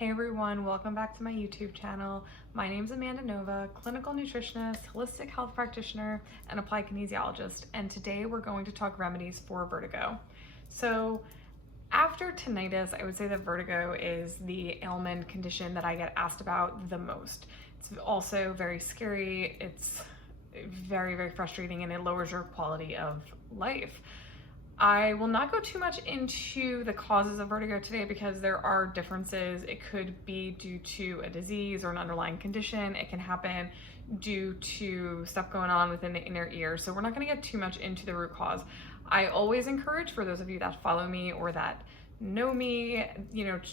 Hey everyone, welcome back to my YouTube channel. My name is Amanda Nova, clinical nutritionist, holistic health practitioner, and applied kinesiologist. And today we're going to talk remedies for vertigo. So after tinnitus, I would say that vertigo is the ailment condition that I get asked about the most. It's also very scary. It's very, very frustrating, and it lowers your quality of life. I will not go too much into the causes of vertigo today because there are differences. It could be due to a disease or an underlying condition. It can happen due to stuff going on within the inner ear. So we're not going to get too much into the root cause. I always encourage, for those of you that follow me or that know me,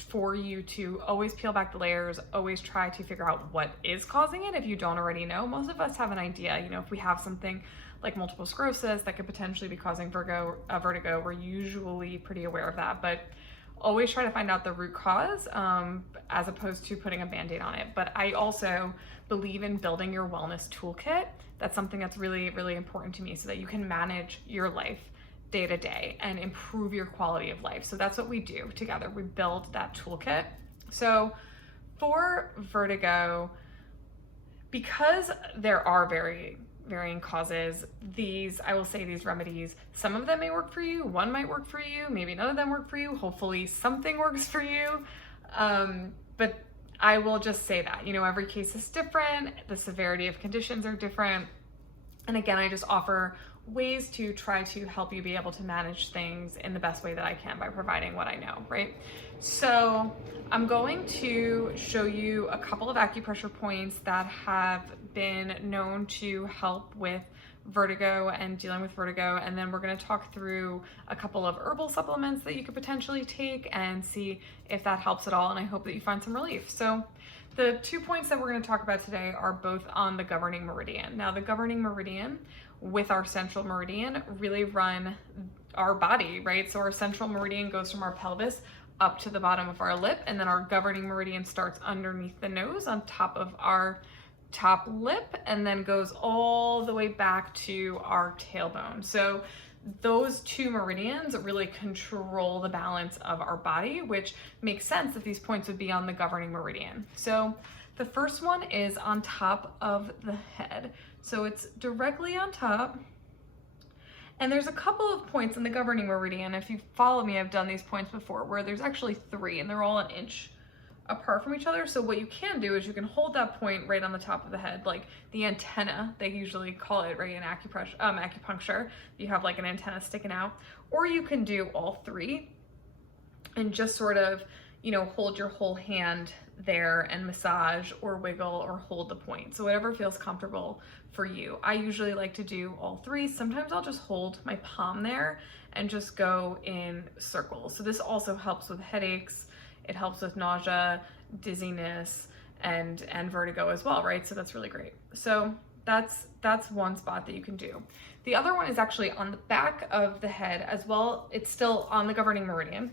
for you to always peel back the layers, always try to figure out what is causing it if you don't already know. Most of us have an idea, if we have something like multiple sclerosis that could potentially be causing vertigo, we're usually pretty aware of that, but always try to find out the root cause as opposed to putting a band-aid on it. But I also believe in building your wellness toolkit. That's something that's really, really important to me so that you can manage your life day to day and improve your quality of life. So that's what we do together. We build that toolkit. So for vertigo, because there are varying causes, I will say these remedies, some of them may work for you, one might work for you, maybe none of them work for you, hopefully something works for you. But I will just say that, every case is different, the severity of conditions are different. And again, I just offer ways to try to help you be able to manage things in the best way that I can by providing what I know, right? So I'm going to show you a couple of acupressure points that have been known to help with vertigo and dealing with vertigo. And then we're going to talk through a couple of herbal supplements that you could potentially take and see if that helps at all. And I hope that you find some relief. So the 2 points that we're going to talk about today are both on the governing meridian. Now, the governing meridian with our central meridian really run our body, right? So our central meridian goes from our pelvis up to the bottom of our lip, and then our governing meridian starts underneath the nose on top of our top lip and then goes all the way back to our tailbone. So those two meridians really control the balance of our body, which makes sense that these points would be on the governing meridian. So the first one is on top of the head. So it's directly on top. And there's a couple of points in the governing meridian. If you follow me, I've done these points before where there's actually 3 and they're all an inch apart from each other. So what you can do is you can hold that point right on the top of the head, like the antenna, they usually call it, right, in acupuncture. You have like an antenna sticking out, or you can do all 3 and just sort of, hold your whole hand there and massage or wiggle or hold the point. So whatever feels comfortable for you. I usually like to do all 3. Sometimes I'll just hold my palm there and just go in circles. So this also helps with headaches. It helps with nausea, dizziness, and vertigo as well, right? So that's really great. So that's one spot that you can do. The other one is actually on the back of the head as well. It's still on the governing meridian,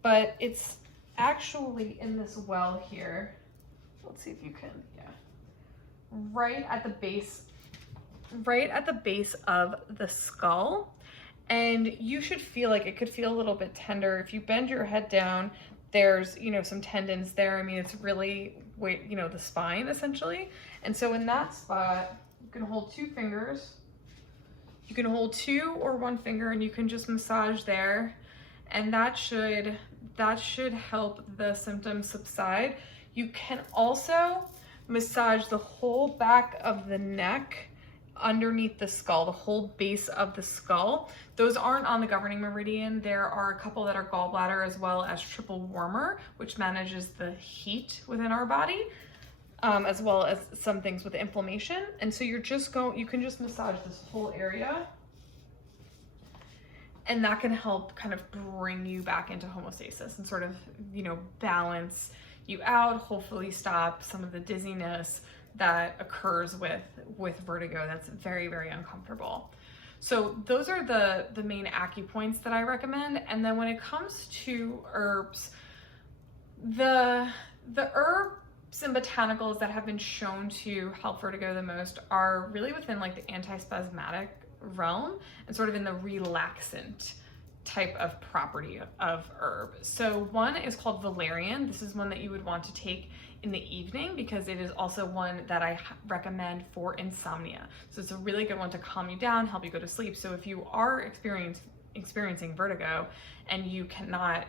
but it's actually in this well here. Let's see if you can, right at the base of the skull. And you should feel like it could feel a little bit tender. If you bend your head down, there's, some tendons there. I mean, it's really, the spine essentially. And so in that spot, you can hold 2 fingers. You can hold 2 or 1 finger and you can just massage there. And that should help the symptoms subside. You can also massage the whole back of the neck underneath the skull, the whole base of the skull. Those aren't on the governing meridian. There are a couple that are gallbladder, as well as triple warmer, which manages the heat within our body, as well as some things with inflammation. And so you can just massage this whole area, and that can help kind of bring you back into homeostasis and sort of, balance you out, hopefully stop some of the dizziness that occurs with vertigo. That's very, very uncomfortable. So those are the main acupoints that I recommend. And then when it comes to herbs, the herbs and botanicals that have been shown to help vertigo the most are really within like the antispasmodic realm and sort of in the relaxant type of property of herb. So one is called valerian. This is one that you would want to take in the evening because it is also one that I recommend for insomnia. So it's a really good one to calm you down, help you go to sleep. So if you are experiencing vertigo and you cannot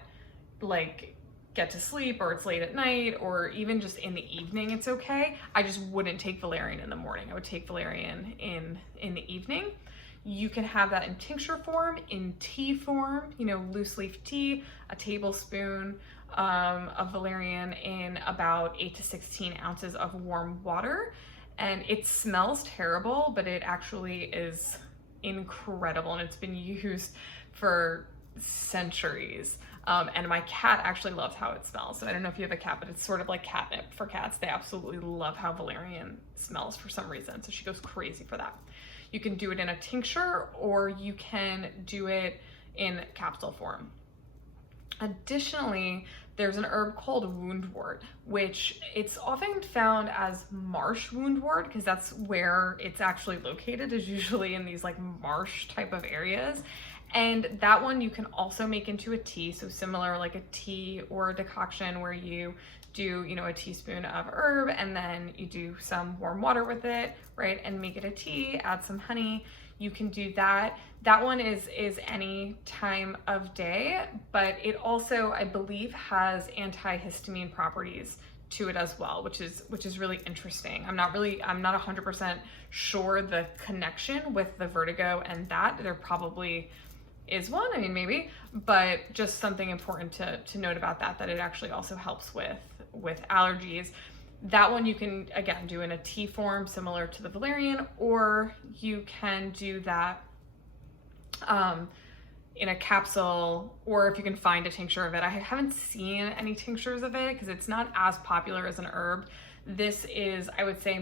like get to sleep, or it's late at night, or even just in the evening, it's okay. I just wouldn't take valerian in the morning. I would take valerian in the evening. You can have that in tincture form, in tea form, you know, loose leaf tea, a tablespoon of valerian in about 8 to 16 ounces of warm water. And it smells terrible, but it actually is incredible, and it's been used for centuries. And my cat actually loves how it smells. So I don't know if you have a cat, but it's sort of like catnip for cats. They absolutely love how valerian smells for some reason. So she goes crazy for that. You can do it in a tincture, or you can do it in capsule form. Additionally, there's an herb called woundwort, which it's often found as marsh woundwort because that's where it's actually located, is usually in these like marsh type of areas. And that one you can also make into a tea. So similar like a tea or a decoction where you do, you know, a teaspoon of herb and then you do some warm water with it, right? And make it a tea, add some honey. You can do that. That one is any time of day, but it also, I believe, has antihistamine properties to it as well, which is really interesting. I'm not 100% sure the connection with the vertigo and that. There probably is one, I mean, maybe, but just something important to note about that it actually also helps with allergies. That one you can, again, do in a tea form similar to the valerian, or you can do that in a capsule, or if you can find a tincture of it. I haven't seen any tinctures of it because it's not as popular as an herb. This is, I would say,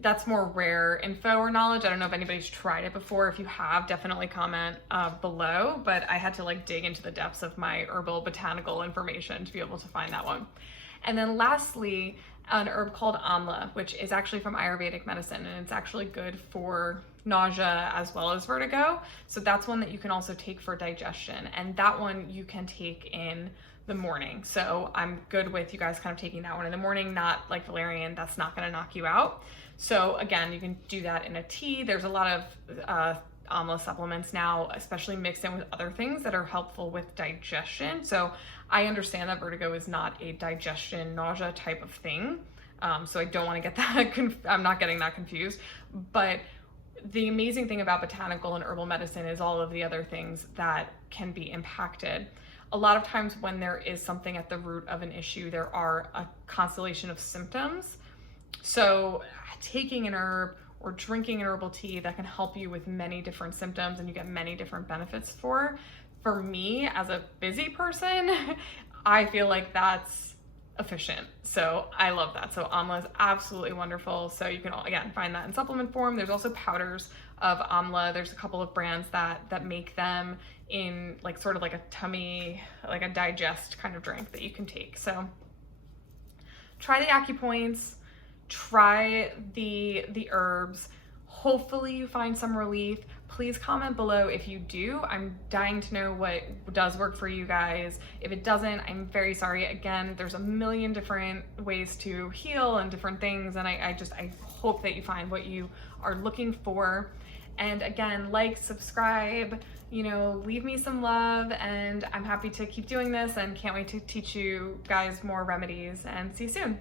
that's more rare info or knowledge. I don't know if anybody's tried it before. If you have, definitely comment below, but I had to like dig into the depths of my herbal botanical information to be able to find that one. And then lastly, an herb called amla, which is actually from Ayurvedic medicine, and it's actually good for nausea as well as vertigo. So that's one that you can also take for digestion, and that one you can take in the morning. So I'm good with you guys kind of taking that one in the morning, not like valerian, that's not gonna knock you out. So again, you can do that in a tea. There's a lot of amla supplements now, especially mixed in with other things that are helpful with digestion. So I understand that vertigo is not a digestion nausea type of thing. So I don't want to get that, I'm not getting that confused. But the amazing thing about botanical and herbal medicine is all of the other things that can be impacted. A lot of times when there is something at the root of an issue, there are a constellation of symptoms. So taking an herb or drinking an herbal tea that can help you with many different symptoms and you get many different benefits for me as a busy person, I feel like that's efficient. So I love that. So amla is absolutely wonderful. So you can, again, find that in supplement form. There's also powders of amla. There's a couple of brands that make them in like sort of like a tummy, like a digest kind of drink that you can take. So try the acupoints, try the herbs. Hopefully you find some relief. Please comment below if you do. I'm dying to know what does work for you guys. If it doesn't, I'm very sorry. Again, there's a million different ways to heal and different things, and I hope that you find what you are looking for. And again, like, subscribe, you know, leave me some love, and I'm happy to keep doing this and can't wait to teach you guys more remedies, and see you soon.